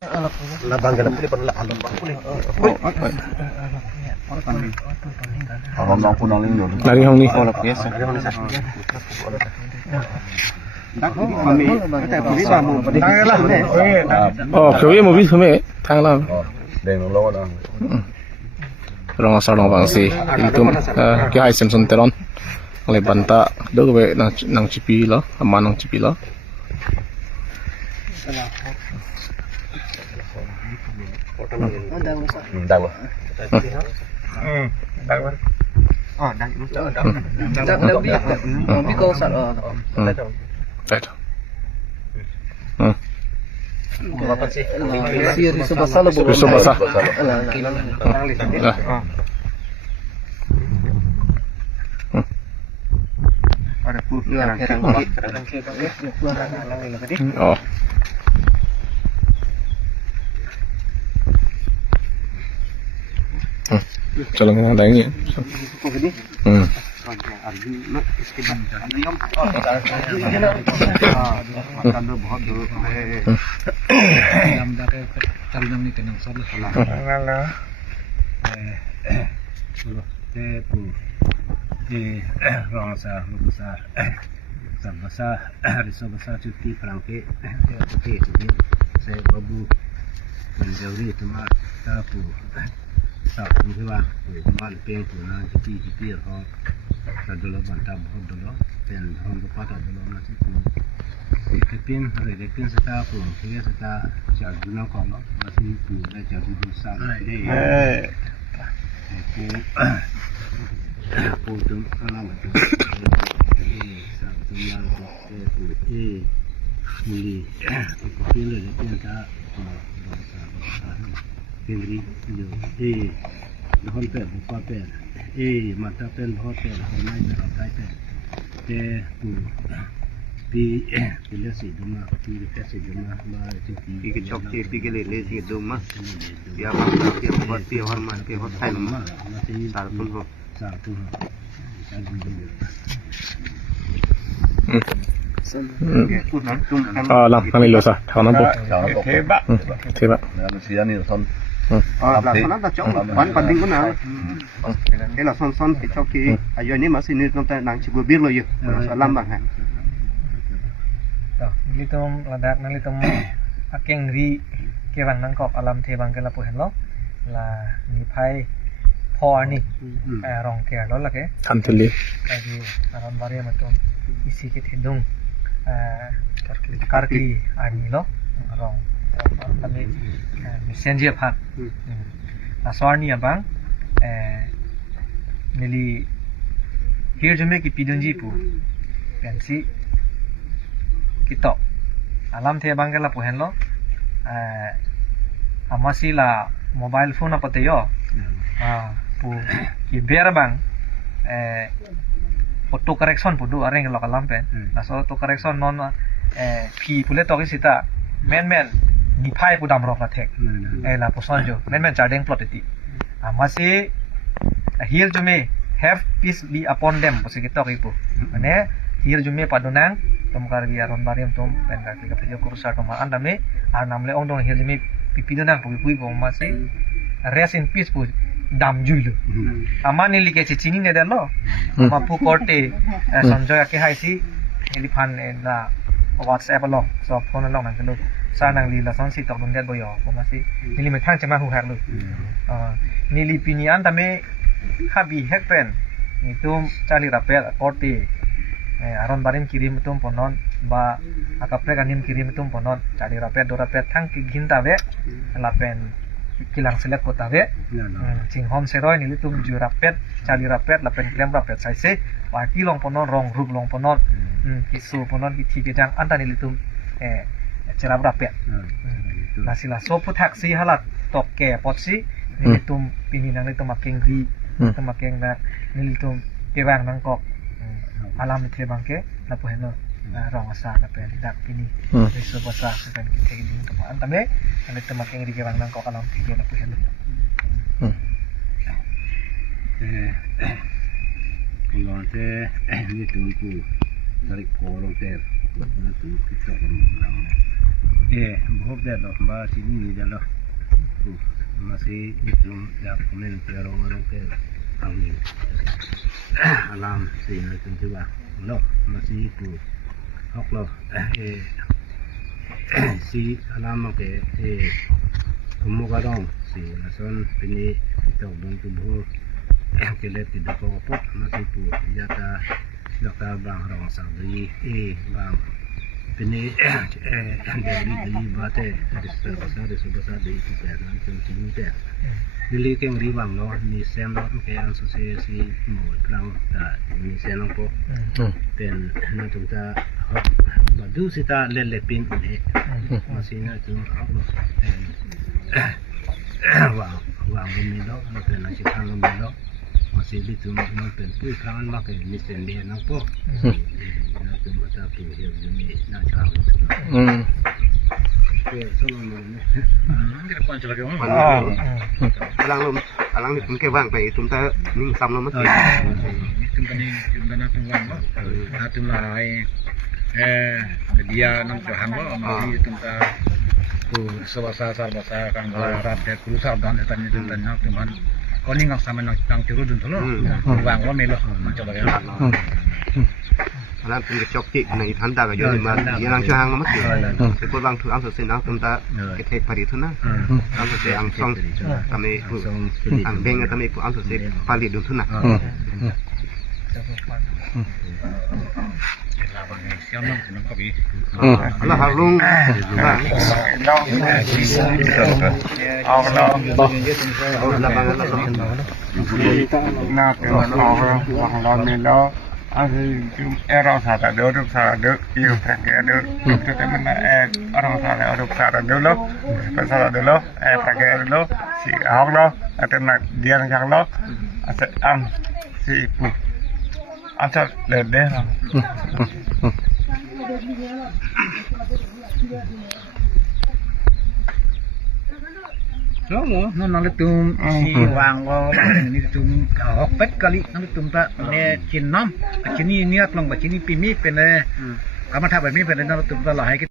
Labang ganap puli pan alam bang puli. Alam lang po ng linggo. Lari hong ni. Oh, kaya mo bis kami tang lang. Deng lo na. Rong asal bang si itu kaya hai Samson teron. Oleh banta do ke nang cipi lo, ama nang cipi lo. Daw. Riso basah. Oh. Chalo nga lang yan. Sa pura mal peng puna jadi ho sa dolo banta bahut dolo pen hom pata dolo na si pin repin sata pu dia sata ja guna ko lo masih pu na ja du sa de pu tum ala ma sa tum ya pu muli pin le pin ta Henry Hon pe buka pe mata pen bahut pe mai ta tai pe te pi le si duma pi le si duma ma ti pi ke chok che pi ke le si duma ya ma ti buat pi hor ma ke hot thai ma sar pun ho Lang kami losa. Kawan apa? Tiba. Siya ni son. Là son nó chỗ quán đinh của nào cái là son thì cho cái giờ nếu mà xin nên chúng ta đang chỉ vừa biết rồi chứ làm bằng hạn litom ladak nang litom akeng ri ke bang nang kok alam the bang ke la pohen lo la ni phai pho ni rong ke lo la ke Tham thili. cái aram bare ma tom isi ke thedung karki ani lo rong tame messenger phat la swarni abang nili here jame ki pidunji pu pensi kita alam the bang la pohen lo amasi la mobile phone apate yo pu ki ber bang auto correction pu do areng lo kalam pen la so auto correction non phi pule to ki sita men ni phai pu dam rok la thek la poson jo men chardeng plot ti amasi here jume have peace be upon them posi kita ki pu mane here jume padunang tom kar bi aron bariam tom pen ka ki phajo kursa tom andame ar namle ong dong here jume pipidunang pu bo masi rest in peace pu dam juilu amani like chini ne dalo ma pu korte sanjoy ke haisi elifan na WhatsApp lo so phone lo nang lu sa nang li la son si tok dun det boyo ko masi nili me thang chama hu hak lu nili pinian tame habi hek pen ni tum chali rapel korte aron barim kirim tum ponon ba akapre kanim kirim tum ponon chali rapet do rapet thang ki ginta ve la pen kilang select kota ve ching hom seroi ni tum ju rapet chali rapet la pen klem rapet sai se wa ki long ponon rong rup long ponon ki su ponon ki thi ke jang anta ni tum cerap rapet la sila so pu taxi halat tok ke potsi ni tum pini nang tum makeng ri tum makeng na ni tum ke bang nang kok alam the bang ke la po heno rong asa la pen dak pini so basa pen ki the ding to antame ani tum makeng ri ke bang nang kok alam the la po heno kalau te ni tum ku tarik polong te na tu kita orang बहुत दे लो बा चीनी नहीं दे लो masih itu ya komen orang-orang ke kami alam sih nanti coba lo masih itu hok lo si alam ke kamu kadang si nason ini kita belum tubuh kelet tidak apa masih itu jata dokter bang orang sahaja bang ini dari bate dari sebesar di itu saya nanti cerita dili ke ngriwang lo ni sen lo ke asosiasi mo klang ta ni sen lo po ten na chúng ta badu sita lele pin ne masih na tu wa mi lo no pe na si kan lo mi lo masih di tu no pe tu kan ma ke ni sen dia na po na tu mata tu he ni na cha alang ni ke wang pe chúng ta ning sam lo mất chúng ta tung vang đó tung lại dia nang ke hang lo mari chúng ta tu sebasa kan rat ke kurusar dan tanya tanya teman kau ni ngak sama nang tiru dun lo wang lo melo coba ya alam tung chok tik này thán ta cái gì mà dia nang chang mất cái cô bang thu ăn sợi nang chúng ta cái thép pari thu na ăn sợi ăn xong kami ăn beng kami ăn sợi pari dun thu na Allah harung orang sana yêu thằng kia được, chúng ta mình orang sana dulu, sana dulu, thằng kia dulu, si học đó, tên là dia yang đó, ăn si pu, ăn cho lên đấy rồi. Nó nói tum si vàng lo bằng ni tum học pet kali nó tum ta ne chin nom chin ni niat long ba chin ni pi mi pen ne กรรมฐานแบบนี้เป็นเรื่องตุ้มตลอดให้